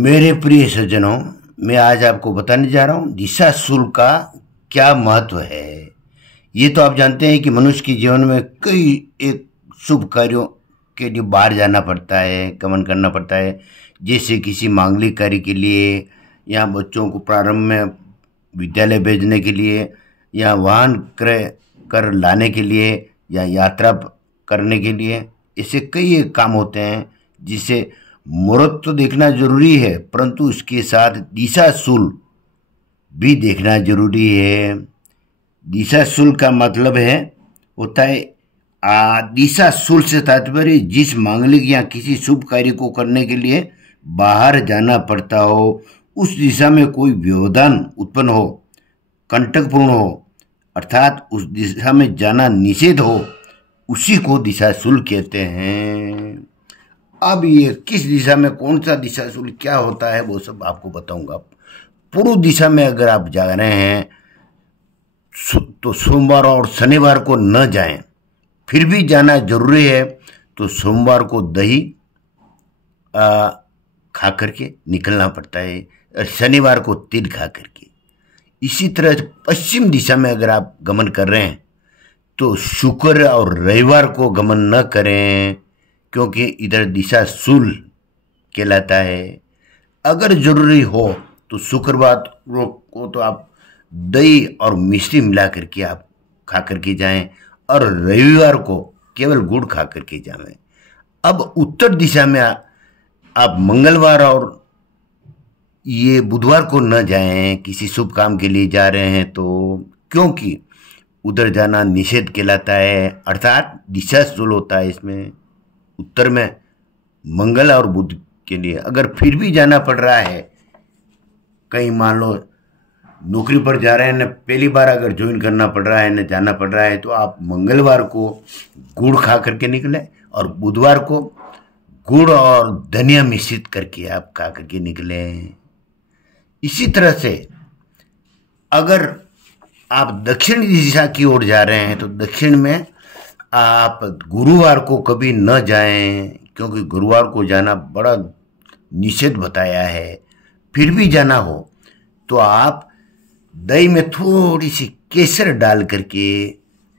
मेरे प्रिय सज्जनों, मैं आज आपको बताने जा रहा हूं दिशा शुल्क का क्या महत्व है। ये तो आप जानते हैं कि मनुष्य के जीवन में कई एक शुभ कार्यों के लिए बाहर जाना पड़ता है, गमन करना पड़ता है। जैसे किसी मांगलिक कार्य के लिए, या बच्चों को प्रारंभ में विद्यालय भेजने के लिए, या वाहन क्रय कर लाने के लिए, या यात्रा करने के लिए। ऐसे कई एक काम होते हैं जिसे मुहूर्त तो देखना जरूरी है, परंतु इसके साथ दिशा शुल्क भी देखना जरूरी है। दिशा शुल्क का मतलब होता है दिशा शुल्क से तात्पर्य जिस मांगलिक या किसी शुभ कार्य को करने के लिए बाहर जाना पड़ता हो, उस दिशा में कोई व्यवधान उत्पन्न हो, कंटकपूर्ण हो, अर्थात उस दिशा में जाना निषेध हो, उसी को दिशा शुल्क कहते हैं। अब ये किस दिशा में कौन सा दिशा शुल्क क्या होता है वो सब आपको बताऊंगा। पूर्व दिशा में अगर आप जा रहे हैं तो सोमवार और शनिवार को न जाएं। फिर भी जाना जरूरी है तो सोमवार को दही खा करके निकलना पड़ता है, और शनिवार को तिल खा करके। इसी तरह पश्चिम दिशा में अगर आप गमन कर रहे हैं तो शुक्र और रविवार को गमन न करें, क्योंकि इधर दिशा शुल्क कहलाता है। अगर जरूरी हो तो शुक्रवार को तो आप दही और मिश्री मिला करके आप खा करके जाएं, और रविवार को केवल गुड़ खा करके जाएं। अब उत्तर दिशा में आप मंगलवार और ये बुधवार को न जाएं, किसी शुभ काम के लिए जा रहे हैं तो, क्योंकि उधर जाना निषेध कहलाता है, अर्थात दिशा शुल्क होता है इसमें। उत्तर में मंगल और बुध के लिए अगर फिर भी जाना पड़ रहा है, कहीं मान लो नौकरी पर जा रहे हैं न, पहली बार अगर ज्वाइन करना पड़ रहा है न, जाना पड़ रहा है, तो आप मंगलवार को गुड़ खा करके निकले, और बुधवार को गुड़ और धनिया मिश्रित करके आप खा करके निकले। इसी तरह से अगर आप दक्षिण दिशा की ओर जा रहे हैं तो दक्षिण में आप गुरुवार को कभी न जाएं, क्योंकि गुरुवार को जाना बड़ा निषेध बताया है। फिर भी जाना हो तो आप दही में थोड़ी सी केसर डाल करके,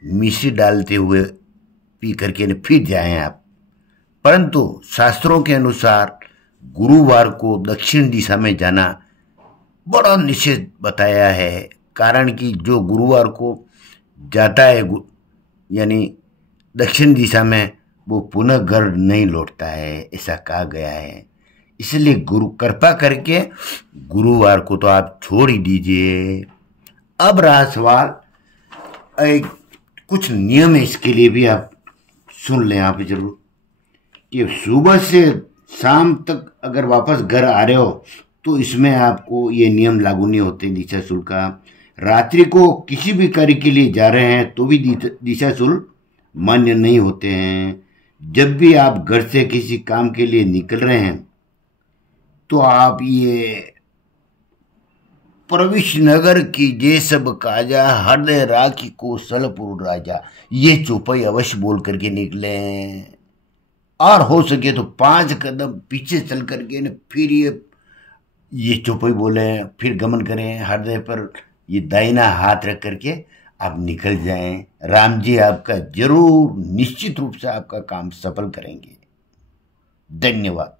मिश्री डालते हुए पी करके फिर जाएं आप। परंतु शास्त्रों के अनुसार गुरुवार को दक्षिण दिशा में जाना बड़ा निषेध बताया है, कारण कि जो गुरुवार को जाता है यानी दक्षिण दिशा में, वो पुनः घर नहीं लौटता है, ऐसा कहा गया है। इसलिए कृपा करके गुरुवार को तो आप छोड़ ही दीजिए। अब रहा सवाल, कुछ नियम है इसके लिए भी आप सुन लें आप जरूर, कि सुबह से शाम तक अगर वापस घर आ रहे हो तो इसमें आपको ये नियम लागू नहीं होते दिशा शुल्क का। रात्रि को किसी भी कार्य के लिए जा रहे हैं तो भी दिशा शुल्क मान्य नहीं होते हैं। जब भी आप घर से किसी काम के लिए निकल रहे हैं तो आप ये प्रविश नगर की जे सब काजा, हृदय राखी को सलपुर राजा, ये चौपाई अवश्य बोल करके निकले। और हो सके तो 5 कदम पीछे चल करके न फिर ये चौपाई बोले, फिर गमन करें। हृदय पर ये दाहिना हाथ रख करके आप निकल जाएं। राम जी आपका जरूर निश्चित रूप से आपका काम सफल करेंगे। धन्यवाद।